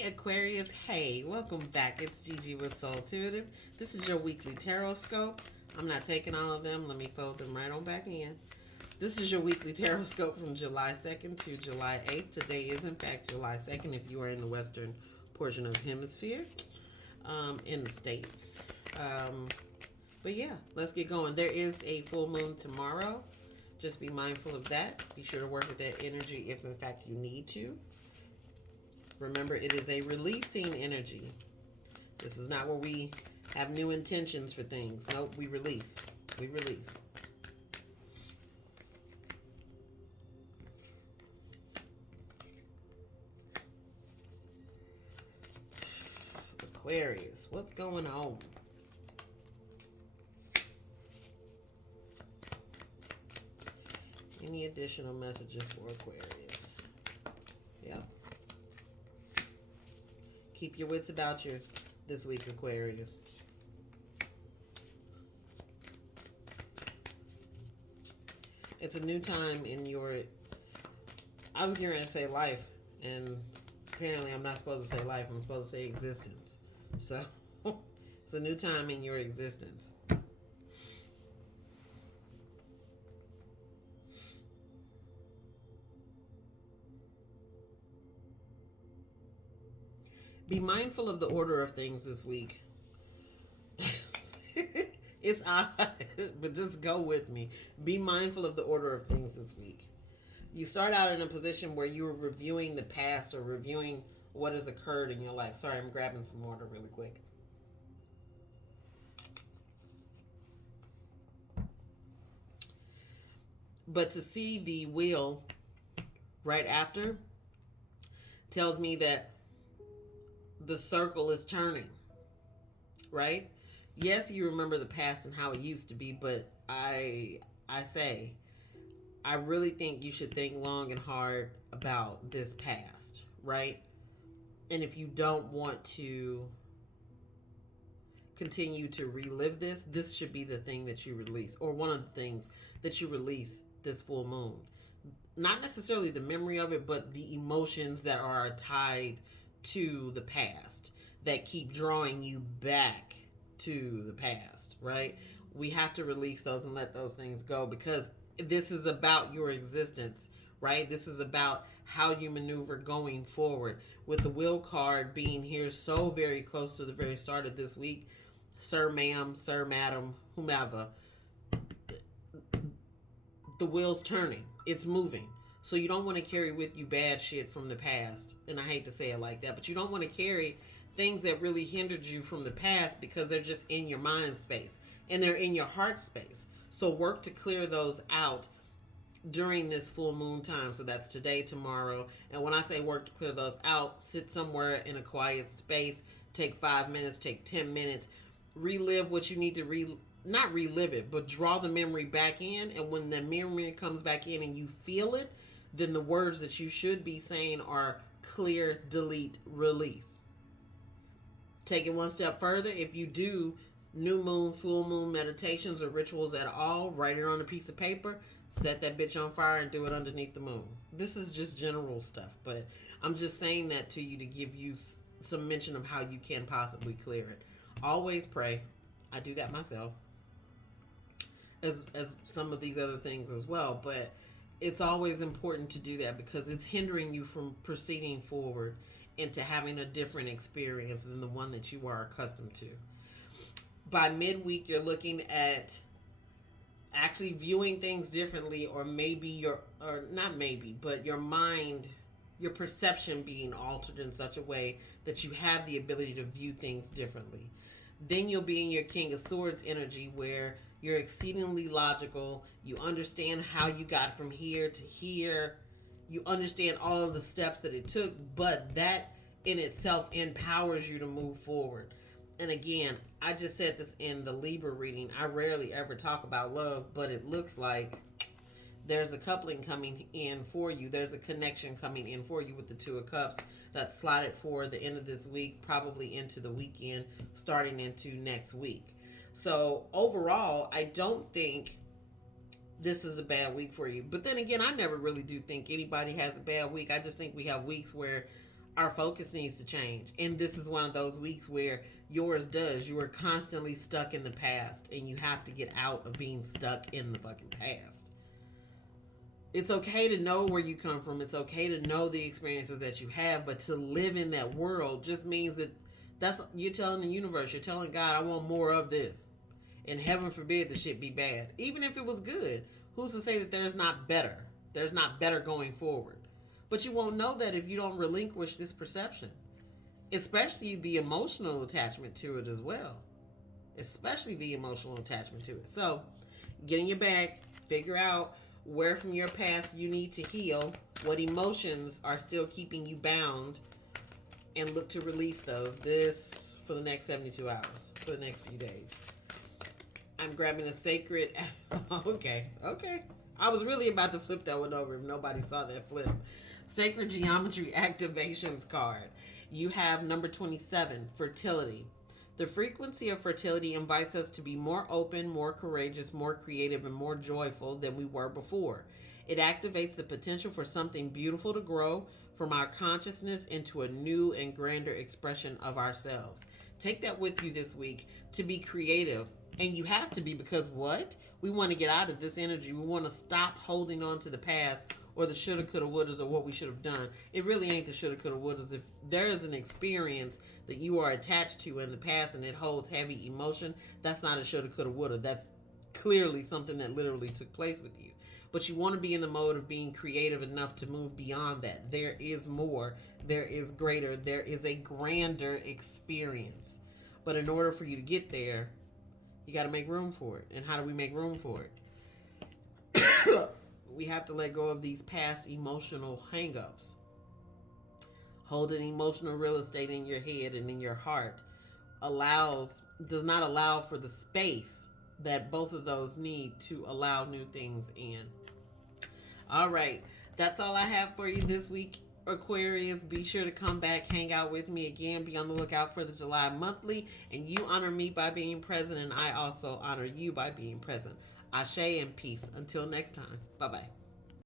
Hey Aquarius, hey, welcome back. It's Gigi with Soul Intuitive. This is your weekly tarot scope. I'm not taking all of them. Let me fold them right on back in. This is your weekly tarot scope from July 2nd to July 8th. Today is in fact July 2nd if you are in the western portion of the hemisphere, in the States. But yeah, let's get going. There is a full moon tomorrow. Just be mindful of that. Be sure to work with that energy if in fact you need to. Remember, it is a releasing energy. This is not where we have new intentions for things. Nope, we release. We release. Aquarius, what's going on? Any additional messages for Aquarius? Yep. Keep your wits about you this week, Aquarius. It's a new time in your... I was getting ready to say life, and apparently I'm not supposed to say life. I'm supposed to say existence. So, it's a new time in your existence. Be mindful of the order of things this week. It's odd, but just go with me. Be mindful of the order of things this week. You start out in a position where you are reviewing the past or reviewing what has occurred in your life. Sorry, I'm grabbing some water really quick. But to see the wheel right after tells me that the circle is turning, right? Yes, you remember the past and how it used to be, but I really think you should think long and hard about this past, right? And if you don't want to continue to relive this, this should be the thing that you release, or one of the things that you release this full moon. Not necessarily the memory of it, but the emotions that are tied to the past that keep drawing you back to the past, right? We have to release those and let those things go, because this is about your existence, right? This is about how you maneuver going forward. With the wheel card being here so very close to the very start of this week, sir, ma'am, sir, madam, whomever, the wheel's turning. It's moving. So you don't want to carry with you bad shit from the past. And I hate to say it like that, but you don't want to carry things that really hindered you from the past because they're just in your mind space and they're in your heart space. So work to clear those out during this full moon time. So that's today, tomorrow. And when I say work to clear those out, sit somewhere in a quiet space, take 5 minutes, take 10 minutes, relive what you need to not relive it, but draw the memory back in. And when the memory comes back in and you feel it, then the words that you should be saying are clear, delete, release. Take it one step further. If you do new moon, full moon meditations or rituals at all, write it on a piece of paper, set that bitch on fire and do it underneath the moon. This is just general stuff, but I'm just saying that to you to give you some mention of how you can possibly clear it. Always pray. I do that myself, as some of these other things as well, but it's always important to do that because it's hindering you from proceeding forward into having a different experience than the one that you are accustomed to. By midweek, you're looking at actually viewing things differently, or maybe but your mind, your perception being altered in such a way that you have the ability to view things differently. Then you'll be in your King of Swords energy where you're exceedingly logical. You understand how you got from here to here. You understand all of the steps that it took, but that in itself empowers you to move forward. And again, I just said this in the Libra reading. I rarely ever talk about love, but it looks like there's a coupling coming in for you. There's a connection coming in for you with the Two of Cups that's slotted for the end of this week, probably into the weekend, starting into next week. So overall, I don't think this is a bad week for you. But then again, I never really do think anybody has a bad week. I just think we have weeks where Our focus needs to change. And this is one of those weeks where yours does. You are constantly stuck in the past, and you have to get out of being stuck in the fucking past. It's okay to know where you come from. It's okay to know the experiences that you have, but to live in that world just means that that's you're telling the universe, you're telling God, I want more of this. And heaven forbid the shit be bad. Even if it was good, who's to say that there's not better? There's not better going forward. But you won't know that if you don't relinquish this perception, especially the emotional attachment to it as well. Especially the emotional attachment to it. So, get in your bag, figure out where from your past you need to heal, what emotions are still keeping you bound, and look to release those. This for the next 72 hours, for the next few days. I'm grabbing a sacred. Okay. I was really about to flip that one over if nobody saw that flip. Sacred Geometry Activations card. You have number 27, fertility. The frequency of fertility invites us to be more open, more courageous, more creative, and more joyful than we were before. It activates the potential for something beautiful to grow from our consciousness into a new and grander expression of ourselves. Take that with you this week to be creative. And you have to be, because what? We want to get out of this energy. We want to stop holding on to the past or the shoulda, coulda, wouldas, or what we should have done. It really ain't the shoulda, coulda, wouldas. If there is an experience that you are attached to in the past and it holds heavy emotion, that's not a shoulda, coulda, woulda. That's clearly something that literally took place with you. But you want to be in the mode of being creative enough to move beyond that. There is more. There is greater. There is a grander experience. But in order for you to get there, you got to make room for it. And how do we make room for it? We have to let go of these past emotional hang-ups. Holding emotional real estate in your head and in your heart does not allow for the space that both of those need to allow new things in. All right. That's all I have for you this week, Aquarius. Be sure to come back, hang out with me again. Be on the lookout for the July monthly. And you honor me by being present, and I also honor you by being present. Ashe and peace. Until next time. Bye-bye.